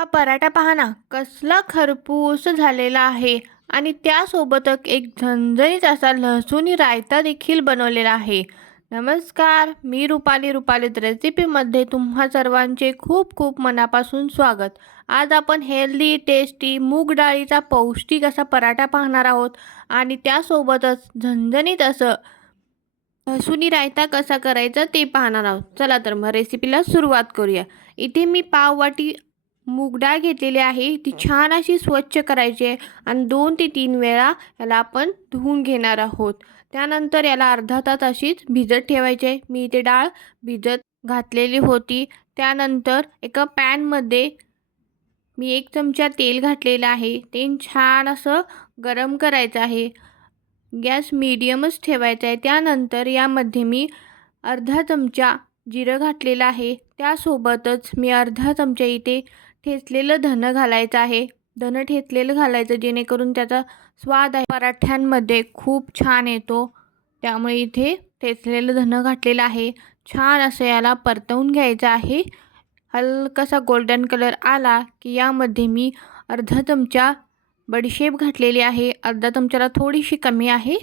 हा पराठा पहा ना, कसला खरपूस झालेला आहे आणि त्यासोबतच एक झणझणीत असा लसूणी रायता देखील बनवलेला आहे. नमस्कार, मी रुपालीत रेसिपीमध्ये तुम्हा सर्वांचे खूप खूप मनापासून स्वागत. आज आपण हेल्दी, टेस्टी मूग डाळीचा पौष्टिक असा पराठा पाहणार आहोत आणि त्यासोबतच झणझणीत असं लसूणी रायता कसा करायचा ते पाहणार आहोत. चला तर मग रेसिपीला सुरुवात करूया. इथे मी पाव वाटी मूग डाळ घेतलेली आहे. ती छान अशी स्वच्छ करायची आहे आणि 2 ते 3 वेळा याला आपण धुवून घेणार आहोत. त्यानंतर याला अर्धा तास अशीच भिजत ठेवायची आहे. मी इथे डाळ भिजत घातलेली होती. त्यानंतर एका पॅनमध्ये मी 1 चमचा तेल घातलेलं आहे. ते छान असं गरम करायचं आहे. गॅस मीडियमच ठेवायचा आहे. त्यानंतर यामध्ये मी अर्धा चमचा जिरं घातलेलं आहे. त्यासोबतच मी अर्धा चमचा इथे ठेचलेलं धनं घालायचं आहे. धनं ठेचलेलं घालायचं जेणेकरून त्याचा स्वाद आहे पराठ्यांमध्ये खूप छान येतो. त्यामुळे इथे ठेचलेलं धनं घातलेलं आहे. छान असं याला परतवून घ्यायचं आहे. हलकासा गोल्डन कलर आला की यामध्ये मी अर्धा चमचा बडीशेप घातलेली आहे. अर्धा चमच्याला थोडीशी कमी आहे.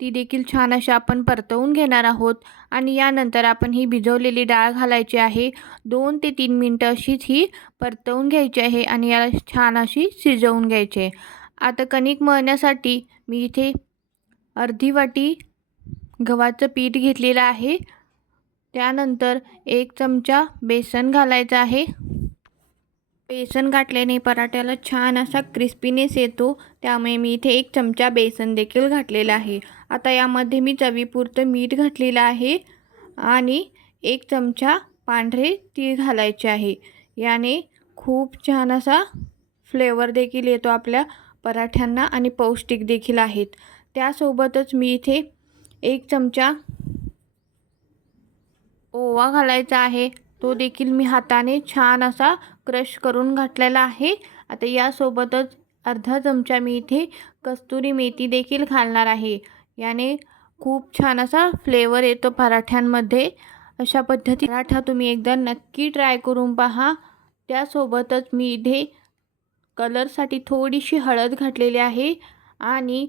ती देखील छान अशी आपण परतवून घेणार आहोत आणि यानंतर आपण ही भिजवलेली डाळ घालायची आहे. 2 ते 3 मिनटं अशीच ही परतवून घ्यायची आहे आणि याला छान अशी शिजवून घ्यायची आहे. आता कणिक मळण्यासाठी मी इथे अर्धी वाटी गव्हाचं पीठ घेतलेलं आहे. त्यानंतर 1 चमचा बेसन घालायचं आहे. बेसन घातल्याने पराठ्याला छान असा क्रिस्पीनेस येतो. त्यामुळे मी इथे 1 चमचा बेसन देखील घातलेलं आहे. आता यामध्ये मी चवीपुरतं मीठ घातलेलं आहे आणि 1 चमचा पांढरे तीळ घालायचे आहे. याने खूप छान असा फ्लेवर देखील येतो आपल्या पराठ्यांना आणि पौष्टिक देखील आहेत. त्यासोबतच मी इथे 1 चमचा ओवा घालायचा आहे. तो देखील मी हाताने छान असा क्रश करून घातलेला आहे. आता यासोबतच अर्धा चमचा मी इथे कस्तुरी मेथी देखील घालणार आहे. याने खूप छान असा फ्लेवर येतो पराठ्यांमध्ये. अशा पद्धती पराठा तुम्ही एकदा नक्की ट्राय करून पहा. त्यासोबतच मी इथे कलरसाठी थोडीशी हळद घातलेली आहे आणि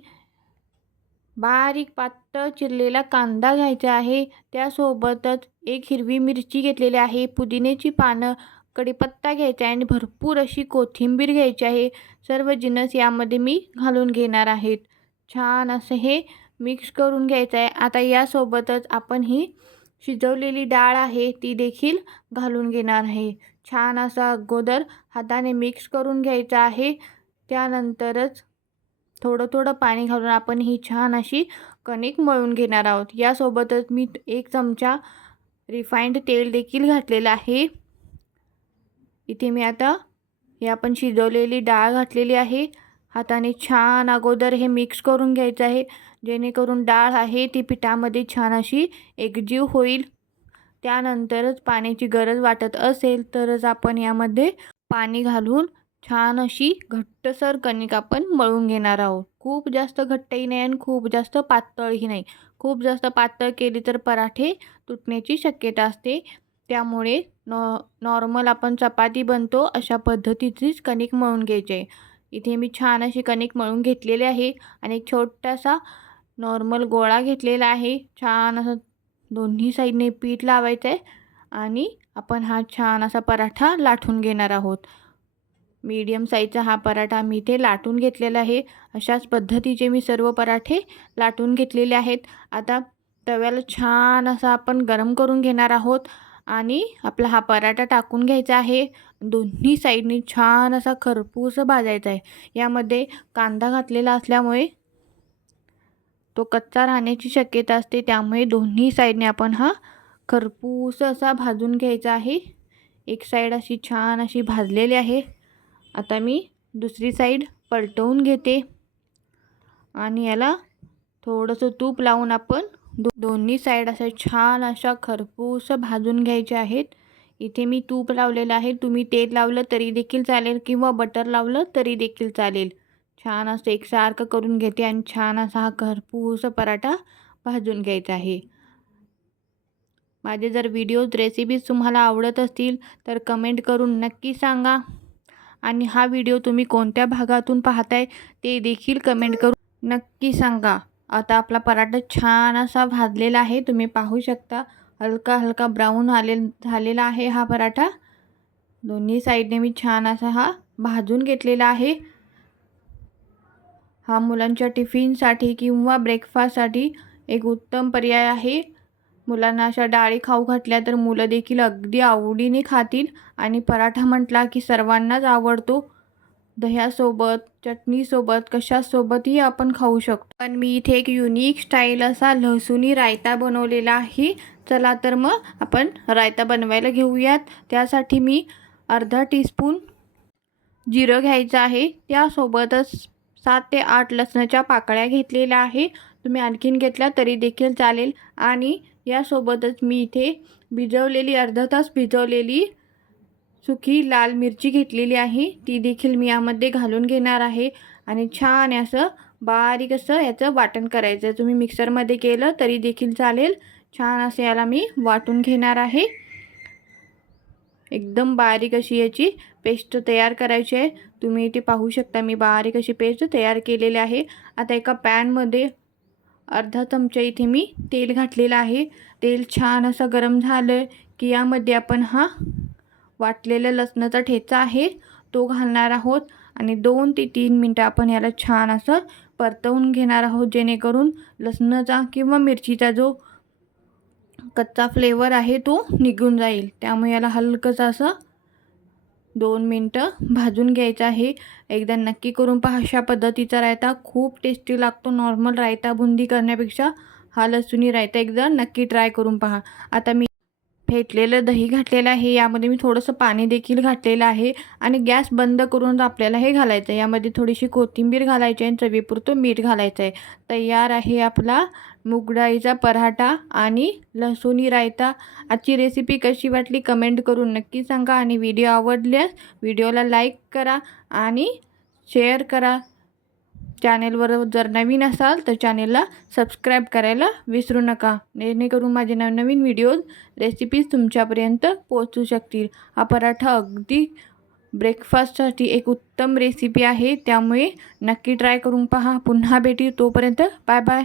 बारीक पातळ चिरलेला कांदा घ्यायचा आहे. त्यासोबतच 1 हिरवी मिरची घेतलेली आहे. पुदिन्याची पानं, कढीपत्ता घ्यायचा आहे आणि भरपूर अशी कोथिंबीर घ्यायची आहे. सर्व जिन्नस यामध्ये मी घालून घेणार आहेत. छान असं हे मिक्स करून घ्यायचं आहे. आता यासोबतच आपण ही शिजवलेली डाळ आहे ती देखील घालून घेणार आहे. छान असा अगोदर हाताने मिक्स करून घ्यायचं आहे. त्यानंतरच थोडं थोडं पाणी घालून आपण ही छान अशी कणिक मळून घेणार आहोत. यासोबतच मी 1 चमचा रिफाइंड तेल देखील घातलेलं आहे. इथे मी आता हे आपण शिजवलेली डाळ घातलेली आहे. हाताने छान अगोदर हे मिक्स करून घ्यायचं आहे जेणेकरून डाळ आहे ती पिठामध्ये छान अशी एकजीव होईल. त्यानंतरच पाण्याची गरज वाटत असेल तरच आपण यामध्ये पाणी घालून छान अशी घट्टसर कणिक आपण मळून घेणार आहोत. खूप जास्त घट्टही नाही आणि खूप जास्त पातळही नाही. खूप जास्त पातळ केली तर पराठे तुटण्याची शक्यता असते. त्यामुळे नॉर्मल आपण चपाती बनतो अशा पद्धतीचीच कणिक मळून घ्यायची आहे. इथे मी छान अशी कणिक मळून घेतलेली आहे आणि एक छोटासा नॉर्मल गोळा घेतलेला आहे. छान असं दोन्ही साईडने पीठ लावायचं आहे आणि आपण हा छान असा पराठा लाटून घेणार आहोत. मीडियम साईजचा हा पराठा मी इथे लाटून घेतलेला आहे. अशाच पद्धतीचे मी सर्व पराठे लाटून घेतलेले आहेत. आता तव्याला छान असा आपण गरम करून घेणार आहोत आणि आपला हा पराठा टाकून घ्यायचा आहे. दोन्ही साईडनी छान असा खरपूस भाजायचा आहे. यामध्ये कांदा घातलेला असल्यामुळे तो कच्चा राहण्याची शक्यता असते. त्यामुळे दोन्ही साईडने आपण हा खरपूस असा भाजून घ्यायचा आहे. एक साईड अशी छान अशी भाजलेली आहे. आता मी दुसरी साईड पलटवून घेते आणि याला थोडंसं तूप लावून आपण दोन्ही साईड अशा छान अशा खरपूस भाजून घ्यायच्या आहेत. इथे मी तूप लावलेलं आहे. तुम्ही तेल लावलं तरी देखील चालेल किंवा बटर लावलं तरी देखील चालेल. छान असं एकसारखं करून घेते आणि छान असा हा खरपूस पराठा भाजून घ्यायचा आहे. माझे जर व्हिडिओज रेसिपीज तुम्हाला आवडत असतील तर कमेंट करून नक्की सांगा. आणि हा व्हिडिओ तुम्ही कोणत्या भागातून पाहताय ते देखील कमेंट करून नक्की सांगा. आता आपला पराठा छान असा भाजलेला आहे. तुम्ही पाहू शकता हलका हलका ब्राऊन झालेला आहे हा पराठा. दोन्ही साईडने मी छान असा हा भाजून घेतलेला आहे. हा मुलांच्या टिफिनसाठी किंवा ब्रेकफास्टसाठी एक उत्तम पर्याय आहे. मुलांना अशा डाळी खाऊ घातल्या तर मुलं देखील अगदी आवडीने खातील. आणि पराठा म्हटला की सर्वांनाच आवडतो. दह्यासोबत, चटणीसोबत, कशासोबतही आपण खाऊ शकतो. पण मी इथे एक युनिक स्टाईल असा लसूणी रायता बनवलेला आहे. चला तर मग आपण रायता बनवायला घेऊयात. त्यासाठी मी अर्धा टीस्पून जिरं घ्यायचं आहे. त्यासोबतच 7 ते 8 लसणाच्या पाकळ्या घेतलेल्या आहे. तुम्ही आणखीन घेतल्या तरी देखील चालेल. आणि यासोबतच मी इथे अर्धा तास भिजवलेली सुकी लाल मिरची घेतलेली आहे. ती देखील मी यामध्ये घालून घेणार आहे. आणि छान असं बारीक असं याचं वाटण करायचं. तुम्ही मिक्सरमध्ये केलं तरी देखील चालेल. छान असं याला मी वाटून घेणार आहे. एकदम बारीक अशी याची पेस्ट तयार करायची आहे. तुम्ही इथे पाहू शकता मी बारीक अशी पेस्ट तयार केलेली आहे. आता एका पॅनमध्ये अर्धा चमचा इथे मी तेल घातलेलं आहे. तेल छान असं गरम झालं की यामध्ये आपण हा वाटलेला लसणाचा ठेचा आहे तो घालणार आहोत. आणि 2 ते 3 मिनटं आपण याला छान असं परतवून घेणार आहोत, जेणेकरून लसणाचा किंवा मिरचीचा जो कच्चा फ्लेवर आहे तो निघून जाईल. त्यामुळे याला हलकंसं असं 2 मिनटं भाजून घ्यायचं आहे. एकदा नक्की करून पहा. अशा पद्धतीचा रायता खूप टेस्टी लागतो. नॉर्मल रायता बुंदी करण्यापेक्षा हा लसूणी रायता एकदा नक्की ट्राय करून पहा. आता मी फेटलेलं दही घातलेलं आहे. यामध्ये मी थोडंसं पाणी देखील घातलेलं आहे. आणि गॅस बंद करून आपल्याला हे घालायचं आहे. यामध्ये थोडीशी कोथिंबीर घालायची आहे आणि चवीपुरतं मीठ घालायचं आहे. तयार आहे आपला मूग डाळीचा पराठा आणि लसूणी रायता. आजची रेसिपी कशी वाटली कमेंट करून नक्की सांगा. आणि व्हिडिओ आवडल्यास व्हिडिओला लाईक करा आणि शेअर करा. चॅनेलवर जर नवीन असाल तर चॅनेलला सबस्क्राईब करायला विसरू नका, जेणेकरून माझे नवनवीन व्हिडिओज रेसिपीज तुमच्यापर्यंत पोहोचू शकतील. हा पराठा अगदी ब्रेकफास्टसाठी एक उत्तम रेसिपी आहे. त्यामुळे नक्की ट्राय करून पहा. पुन्हा भेटू. तोपर्यंत बाय बाय.